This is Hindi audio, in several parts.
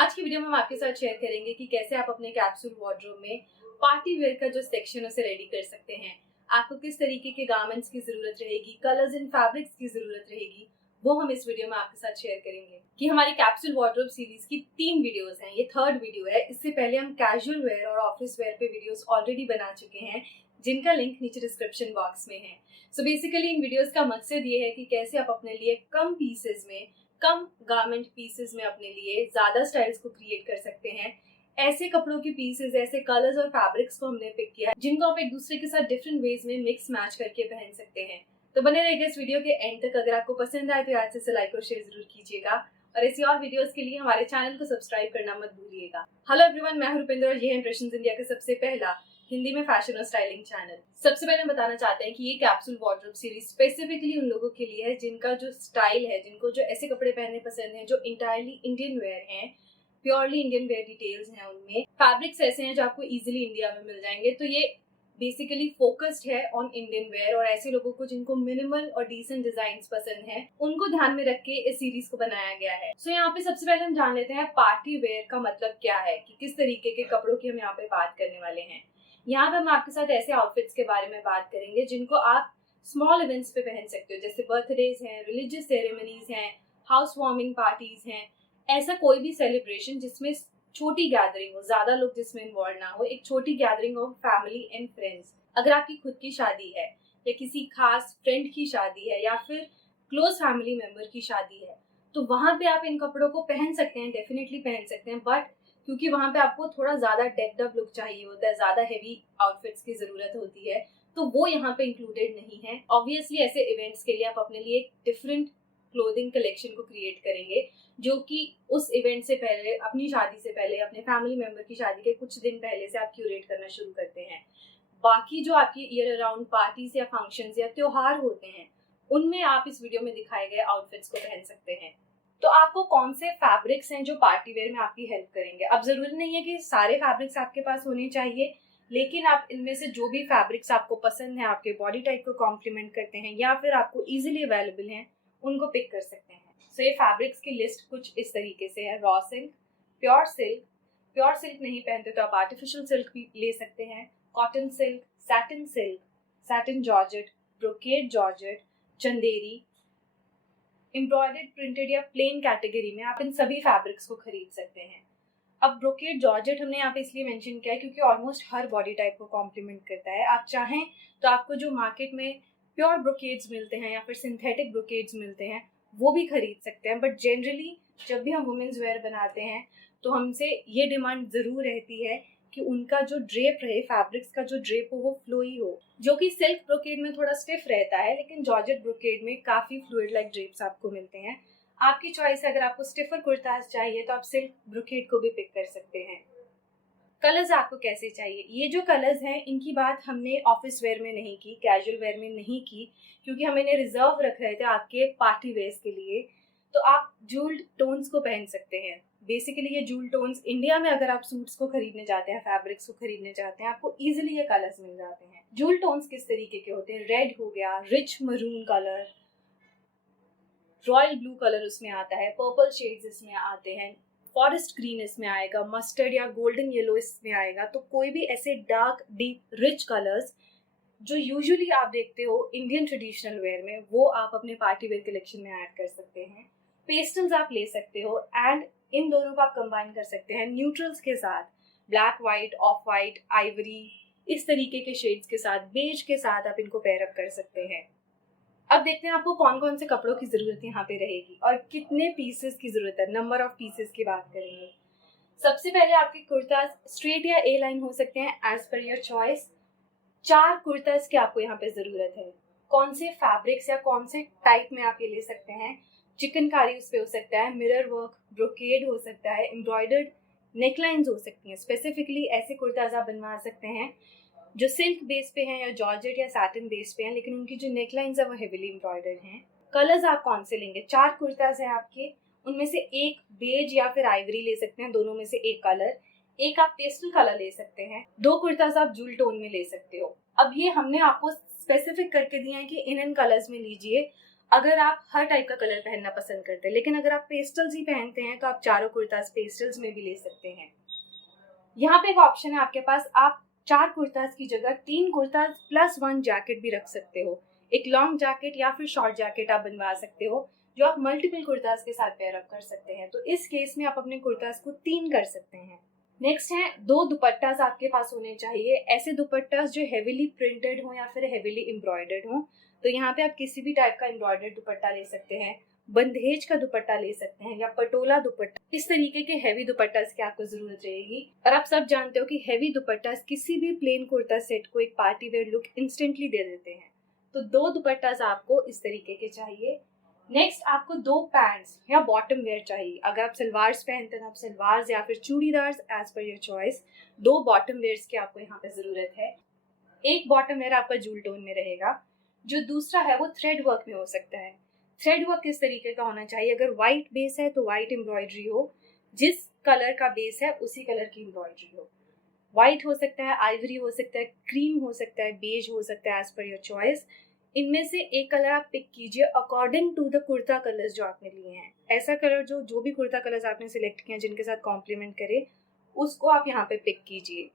आज की वीडियो में हम आपके साथ शेयर करेंगे कि कैसे आप अपने कैप्सूल वार्डरोब में पार्टी वेयर का जो सेक्शन उसे रेडी कर सकते हैं। आपको किस तरीके के गारमेंट्स की जरूरत रहेगी, कलर्स एंड फैब्रिक्स की जरूरत रहेगी, वो हम इस वीडियो में आपके साथ शेयर करेंगे। कि हमारी कैप्सूल वार्डरोब सीरीज की 3 वीडियोस हैं, ये 3rd वीडियो है। इससे पहले हम कैजुअल वेयर और ऑफिस वेयर पे वीडियोस ऑलरेडी बना चुके हैं, जिनका लिंक नीचे डिस्क्रिप्शन बॉक्स में है। सो बेसिकली इन वीडियोस का मकसद ये है कि कैसे आप अपने लिए कम पीसेस में, कम गारमेंट पीसेस में अपने लिए ज्यादा स्टाइल्स को क्रिएट कर सकते हैं। ऐसे कपड़ों की पीसेस, ऐसे कलर्स और फैब्रिक्स को हमने पिक किया है जिनको आप एक दूसरे के साथ डिफरेंट वेज में मिक्स मैच करके पहन सकते हैं। तो बने रहिएगा इस वीडियो के एंड तक। अगर आपको पसंद आए तो याद से लाइक और शेयर जरूर कीजिएगा और ऐसी और वीडियोस के लिए हमारे चैनल को सब्सक्राइब करना मत भूलिएगा। हेलो एवरीवन, मैं हूं रुपिंदर और ये है इंप्रेशंस इंडिया का सबसे पहला हिंदी में फैशन और स्टाइलिंग चैनल। सबसे पहले हम बताना चाहते हैं कि ये कैप्सूल वार्डरोब सीरीज स्पेसिफिकली उन लोगों के लिए है जिनका जो स्टाइल है, जिनको जो ऐसे कपड़े पहनने पसंद है जो इंटायरली इंडियन वेयर हैं, प्योरली इंडियन वेयर डिटेल्स हैं, उनमें फैब्रिक्स ऐसे हैं जो आपको इजीली इंडिया में मिल जाएंगे। तो ये बेसिकली फोकस्ड है ऑन इंडियन वेयर और ऐसे लोगों को जिनको मिनिमल और डिसेंट डिजाइन्स पसंद हैं, उनको ध्यान में रख के इस सीरीज को बनाया गया है। सो यहाँ पे सबसे पहले हम जान लेते हैं पार्टी वेयर का मतलब क्या है, कि किस तरीके के कपड़ों की हम यहाँ पे बात करने वाले हैं। यहाँ पे हम आपके साथ ऐसे आउटफिट्स के बारे में बात करेंगे जिनको आप स्मॉल इवेंट्स पे पहन सकते हो, जैसे बर्थडेज हैं, रिलीजियस सेरेमनीज हैं, हाउस वार्मिंग पार्टीज हैं। ऐसा कोई भी सेलिब्रेशन जिसमें छोटी गैदरिंग हो, ज्यादा लोग जिसमें इन्वॉल्व ना हो, एक छोटी gathering of family and friends. अगर आपकी खुद की शादी है या किसी खास फ्रेंड की शादी है या फिर क्लोज फैमिली मेंबर की शादी है, तो वहां पे आप इन कपड़ों को पहन सकते हैं, डेफिनेटली पहन सकते हैं। बट क्योंकि वहां पे आपको थोड़ा ज्यादा डेप्ड अप लुक चाहिए होता है, ज्यादा हेवी आउटफिट्स की जरूरत होती है, तो वो यहाँ पे इंक्लूडेड नहीं है। ऑब्वियसली ऐसे इवेंट्स के लिए आप अपने लिए एक डिफरेंट क्लोथिंग कलेक्शन को क्रिएट करेंगे जो कि उस इवेंट से पहले, अपनी शादी से पहले, अपने फैमिली मेंबर की शादी के कुछ दिन पहले से आप क्यूरेट करना शुरू करते हैं। बाकी जो आपकी ईयर अराउंड पार्टीज या फंक्शंस या त्योहार होते हैं, उनमें आप इस वीडियो में दिखाए गए आउटफिट्स को पहन सकते हैं। तो आपको कौन से फैब्रिक्स हैं जो पार्टी वेयर में आपकी हेल्प करेंगे? अब जरूरी नहीं है कि सारे फैब्रिक्स आपके पास होने चाहिए, लेकिन आप इनमें से जो भी फैब्रिक्स आपको पसंद है, आपके बॉडी टाइप को कॉम्प्लीमेंट करते हैं या फिर आपको इजीली अवेलेबल हैं, उनको पिक कर सकते हैं। सो ये फैब्रिक्स की लिस्ट कुछ इस तरीके से है। रॉ सिल्क, प्योर सिल्क नहीं पहनते तो आप आर्टिफिशियल सिल्क भी ले सकते हैं, cotton silk, satin georgette, brocade georgette, Chanderi, embroidered, printed या प्लेन कैटेगरी में आप इन सभी फैब्रिक्स को खरीद सकते हैं। अब ब्रोकेड जॉर्जेट हमने यहाँ पे इसलिए मेंशन किया है क्योंकि ऑलमोस्ट हर बॉडी टाइप को कॉम्प्लीमेंट करता है। आप चाहें तो आपको जो मार्केट में प्योर ब्रोकेड्स मिलते हैं या फिर सिंथेटिक ब्रोकेड्स मिलते हैं, वो भी खरीद सकते हैं। बट जनरली जब भी हम वुमेन्स वेयर बनाते हैं तो हमसे ये डिमांड जरूर रहती है कि उनका जो ड्रेप रहे, फैब्रिक्स का जो ड्रेप हो वो फ्लोई हो, जो कि सिल्क ब्रोकेड में थोड़ा स्टिफ रहता है, लेकिन जॉर्जेट ब्रोकेड में काफी फ्लूइड लाइक ड्रेप्स आपको मिलते हैं। आपकी चॉइस है, अगर आपको स्टिफर कुर्ताज चाहिए तो आप सिल्क ब्रोकेड को भी पिक कर सकते हैं। कलर्स आपको कैसे चाहिए? ये जो कलर्स हैं, इनकी बात हमने ऑफिस वेयर में नहीं की, कैजुअल वेयर में नहीं की, क्योंकि हम इन्हें रिजर्व रख रहे थे आपके पार्टी वेयर्स के लिए। तो आप जूल्ड टोन्स को पहन सकते हैं। बेसिकली ये जूल टोन्स इंडिया में अगर आप सूट्स को खरीदने जाते हैं, फैब्रिक्स को खरीदने जाते हैं, आपको इजीली ये कलर्स मिल जाते हैं। जूल टोन्स किस तरीके के होते हैं? रेड हो गया, rich maroon colour, royal blue colour उसमें आता है, पर्पल शेड्स इसमें आते हैं, फॉरेस्ट ग्रीन इसमें आएगा, मस्टर्ड या गोल्डन येलो इसमें आएगा। तो कोई भी ऐसे डार्क, डीप, रिच कलर्स जो यूजुअली आप देखते हो इंडियन ट्रेडिशनल वेयर में, वो आप अपने पार्टी वेयर कलेक्शन में ऐड कर सकते हैं। पेस्टल्स आप ले सकते हो एंड इन दोनों को आप कंबाइन कर सकते हैं न्यूट्रल्स के साथ, black white, of white, Ivory, इस तरीके के शेड्स के साथ, बेज के साथ आप इनको पेयर अप कर सकते हैं। अब देखते हैं आपको कौन कौन से कपड़ों की जरूरत यहाँ पे रहेगी और कितने पीसेस की जरूरत है। नंबर ऑफ पीसेस की बात करेंगे। सबसे पहले आपके कुर्ताज स्ट्रेट या ए लाइन हो सकते हैं as per your choice. 4 kurtas की आपको यहाँ पे जरूरत है। कौन से फैब्रिक्स या कौन से टाइप में आप ये ले सकते हैं? चिकनकारी उस पे हो सकता है, मिरर वर्क, ब्रोकेड हो सकता है, एम्ब्रॉयडर्ड नेकलाइंस हो सकती हैं। स्पेसिफिकली ऐसे कुर्ताज आप बनवा सकते हैं जो सिल्क बेस पे हैं या जॉर्जेट या सैटिन बेस पे हैं, लेकिन उनकी जो नेकलाइंस है वो हेवीली एम्ब्रॉयडर्ड हैं। कलर्स आप कौन से लेंगे? 4 कुर्ताज हैं आपके, उनमें से एक बेज या फिर आइवरी ले सकते हैं, दोनों में से एक कलर। एक आप पेस्टल कलर ले सकते हैं। 2 कुर्ताज आप जूल टोन में ले सकते हो। अब ये हमने आपको स्पेसिफिक करके दिया है कि इन कलर्स में लीजिए। अगर आप हर टाइप का कलर पहनना पसंद करते हैं, लेकिन अगर आप पेस्टल्स ही पहनते हैं तो आप चारों कुर्ताज पेस्टल्स में भी ले सकते हैं। यहाँ पे एक ऑप्शन है आपके पास, आप 4 कुर्ताज की जगह 3 कुर्ताज प्लस 1 जैकेट भी रख सकते हो। एक लॉन्ग जैकेट या फिर शॉर्ट जैकेट आप बनवा सकते हो जो आप मल्टीपल कुर्ताज के साथ पेयर अप कर सकते हैं। तो इस केस में आप अपने कुर्ताज को 3 कर सकते हैं। नेक्स्ट है 2 दुपट्टास आपके पास होने चाहिए, ऐसे दुपट्टास जो हेवीली प्रिंटेड हो या फिर हेवीली एम्ब्रॉयडर्ड हो। तो यहाँ पे आप किसी भी टाइप का एम्ब्रॉयडर्ड दुपट्टा ले सकते हैं, बंदेज का दुपट्टा ले सकते हैं या पटोला दुपट्टा। इस तरीके के हैवी दुपट्टास की आपको जरूरत रहेगी। और आप सब जानते हो कि हैवी दुपट्टास किसी भी प्लेन कुर्ता सेट को एक पार्टी वेयर लुक इंस्टेंटली दे देते हैं। तो 2 दुपट्टास आपको इस तरीके के चाहिए। नेक्स्ट आपको 2 पैंट्स या बॉटम वेयर चाहिए। अगर आप सलवार्स पहनते हैं तो आप सलवार्स या फिर churidars, as per your choice. 2 bottom wears की आपको यहाँ पे जरूरत है। एक बॉटम वेयर आपका जूल टोन में रहेगा, जो दूसरा है वो थ्रेड वर्क में हो सकता है। थ्रेड वर्क किस तरीके का होना चाहिए, अगर व्हाइट बेस है तो व्हाइट एम्ब्रॉयडरी हो, जिस कलर का बेस है उसी कलर की एम्ब्रॉयडरी हो। व्हाइट हो सकता है, आइवरी हो सकता है, क्रीम हो सकता है, बेज हो सकता है, एज पर योर चॉइस। इनमें से एक कलर आप पिक कीजिए according to the kurta colours जो आपने लिए हैं। ऐसा कलर जो भी कुर्ता कलर्स आपने सिलेक्ट किए हैं जिनके साथ कॉम्प्लीमेंट करे, उसको आप यहाँ पे पिक कीजिए।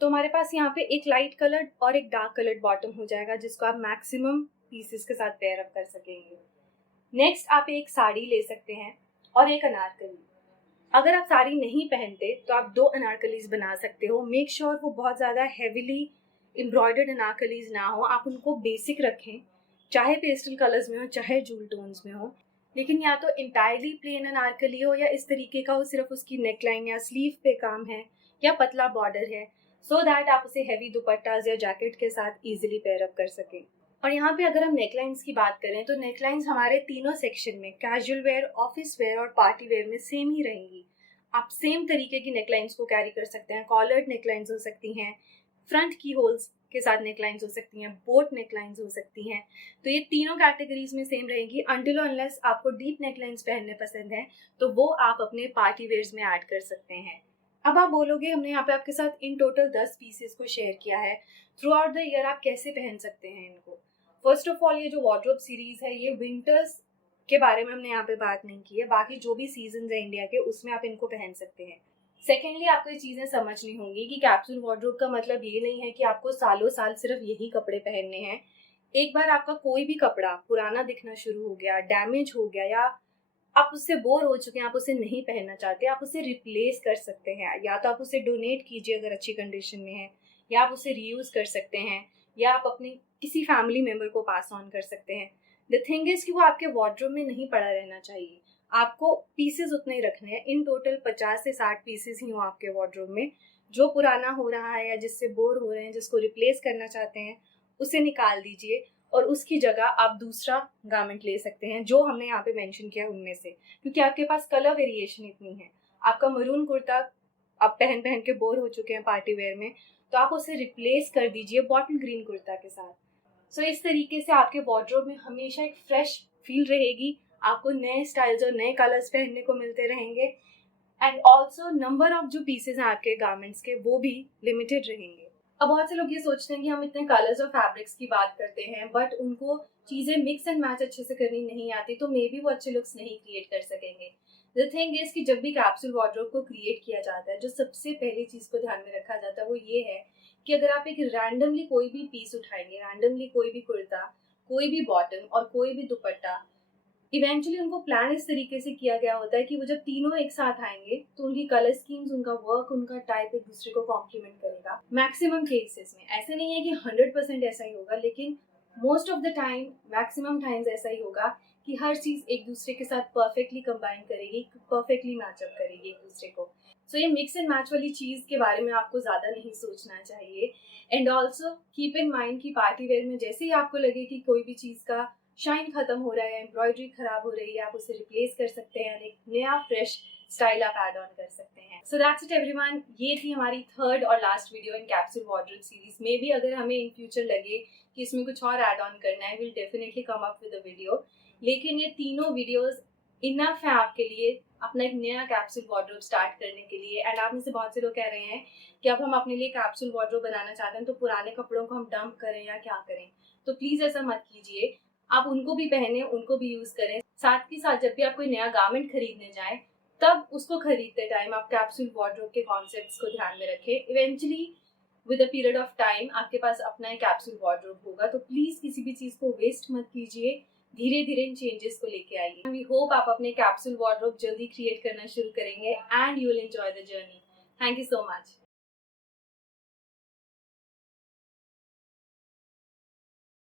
तो हमारे पास यहाँ पे एक लाइट कलर्ड और एक डार्क कलर्ड बॉटम हो जाएगा, जिसको आप मैक्सिमम पीसेस के साथ पेयर अप कर सकेंगे। नेक्स्ट आप एक साड़ी ले सकते हैं और एक अनारकली। अगर आप साड़ी नहीं पहनते तो आप 2 अनारकलीज बना सकते हो। मेक श्योर वो बहुत ज़्यादा हेविली एम्ब्रॉयडर्ड अनारकलीज ना हो, आप उनको बेसिक रखें, चाहे पेस्टल कलर्स में हो चाहे जूल टोन्स में हो। लेकिन या तो इंटायरली प्लेन अनारकली हो या इस तरीके का हो, सिर्फ उसकी नेकलाइन या स्लीव पे काम है या पतला बॉर्डर है, सो दैट आप उसे हैवी दुपट्टाज या जैकेट के साथ इजीली पेयर अप कर सकें। और यहाँ पे अगर हम नेकलाइंस की बात करें तो नेकलाइंस हमारे तीनों सेक्शन में, कैजुअल वेयर, ऑफिस वेयर और पार्टी वेयर में सेम ही रहेंगी। आप सेम तरीके की नेकलाइंस को कैरी कर सकते हैं। कॉलर्ड नेकलाइंस हो सकती हैं, फ्रंट की होल्स के साथ नेकलाइंस हो सकती हैं, बोट नेकलाइंस हो सकती हैं। तो ये तीनों कैटेगरीज में सेम रहेंगी अनटिल अनलेस आपको डीप नेकलाइंस पहनने पसंद है तो वो आप अपने पार्टी वेयर्स में ऐड कर सकते हैं। अब आप बोलोगे हमने यहाँ पे आपके साथ इन टोटल 10 पीसेस को शेयर किया है, थ्रू आउट द ईयर आप कैसे पहन सकते हैं इनको। फर्स्ट ऑफ ऑल ये जो वार्डरोब सीरीज है ये विंटर्स के बारे में हमने यहाँ पे बात नहीं की है, बाकी जो भी सीजन है इंडिया के उसमें आप इनको पहन सकते हैं। सेकेंडली आपको ये चीज़ें समझनी होंगी कि कैप्सूल वार्डरोब का मतलब ये नहीं है कि आपको सालों साल सिर्फ यही कपड़े पहनने हैं। एक बार आपका कोई भी कपड़ा पुराना दिखना शुरू हो गया, डैमेज हो गया या आप उससे बोर हो चुके हैं, आप उसे नहीं पहनना चाहते, आप उसे रिप्लेस कर सकते हैं। या तो आप उसे डोनेट कीजिए अगर अच्छी कंडीशन में है, या आप उसे रीयूज कर सकते हैं, या आप अपने किसी फैमिली मेम्बर को पास ऑन कर सकते हैं। द थिंग इज कि वो आपके वार्डरोब में नहीं पड़ा रहना चाहिए। आपको पीसेस उतने ही रखने हैं। इन टोटल 50 से 60 पीसेस ही हो आपके वार्डरोब में। जो पुराना हो रहा है या जिससे बोर हो रहे हैं, जिसको रिप्लेस करना चाहते हैं, उसे निकाल दीजिए और उसकी जगह आप दूसरा गारमेंट ले सकते हैं जो हमने यहाँ पे मेंशन किया उनमें से, क्योंकि आपके पास कलर वेरिएशन इतनी है। आपका मरून कुर्ता आप पहन पहन के बोर हो चुके हैं पार्टी वेयर में, तो आप उसे रिप्लेस कर दीजिए बॉटल ग्रीन कुर्ता के साथ। सो इस तरीके से आपके वार्डरोब में हमेशा एक फ्रेश फील रहेगी, आपको नए स्टाइल्स और नए कलर्स पहनने को मिलते रहेंगे, एंड ऑल्सो नंबर ऑफ जो पीसेज हैं आपके गारमेंट्स के वो भी लिमिटेड रहेंगे। अब बहुत से लोग ये सोचते हैं कि हम इतने कलर्स और फैब्रिक्स की बात करते हैं बट उनको चीज़ें मिक्स एंड मैच अच्छे से करनी नहीं आती, तो मे बी वो अच्छे लुक्स नहीं क्रिएट कर सकेंगे। द थिंग इज कि जब भी कैप्सूल वार्डरोब को क्रिएट किया जाता है, जो सबसे पहली चीज़ को ध्यान में रखा जाता है वो ये है कि अगर आप एक रैंडमली कोई भी पीस उठाएंगे, रैंडमली कोई भी कुर्ता, कोई भी बॉटम और कोई भी दुपट्टा, इवेंचुअली उनको प्लान इस तरीके से किया गया होता है कि वो जब तीनों एक साथ आएंगे तो उनकी कलर स्कीम्स, उनका वर्क, उनका टाइप एक दूसरे को कॉम्प्लीमेंट करेगा। मैक्सिमम केसेस में ऐसे नहीं है कि 100% ऐसा ही होगा, लेकिन most of the time, maximum times ऐसा ही होगा कि हर चीज़ एक दूसरे के साथ परफेक्टली कंबाइन करेगी, परफेक्टली मैचअप करेगी एक दूसरे को। सो ये मिक्स एंड मैच वाली चीज़ के बारे में आपको ज़्यादा नहीं सोचना चाहिए। And also keep in mind कि पार्टी वेयर में जैसे ही आपको लगे कि कोई भी चीज़ का शाइन खत्म हो रहा है, एम्ब्रॉयडरी खराब हो रही है, आप उसे रिप्लेस कर सकते हैं और एक नया फ्रेश स्टाइल आप ऐड ऑन कर सकते हैं। सो दैट्स इट एवरीवन, ये थी हमारी थर्ड और last video in capsule wardrobe series. May be अगर हमें इन फ्यूचर लगे कि इसमें कुछ और ऐड ऑन करना है, will definitely come up with a video. लेकिन ये तीनों वीडियोस इनफ है आपके लिए अपना एक नया कैप्सूल वार्डरोब स्टार्ट करने के लिए। एंड आप में से बहुत से लोग कह रहे हैं कि अब हम अपने लिए कैप्सूल वार्डरोब बनाना चाहते हैं तो पुराने कपड़ों को हम डंप करें या क्या करें, तो प्लीज़ ऐसा मत कीजिए। आप उनको भी पहने, उनको भी यूज करें। साथ ही साथ जब भी आप कोई नया गारमेंट खरीदने जाएं, तब उसको खरीदते टाइम आप कैप्सूल वार्डरोब के कॉन्सेप्ट्स को ध्यान में रखें। Eventually with a period of time आपके पास अपना एक कैप्सूल वार्डरोब होगा, तो प्लीज किसी भी चीज को वेस्ट मत कीजिए, धीरे धीरे इन चेंजेस को लेके आइए। वी होप आप अपने कैप्सूल वार्डरोब जल्दी क्रिएट करना शुरू करेंगे and you will enjoy the journey. Thank you so much.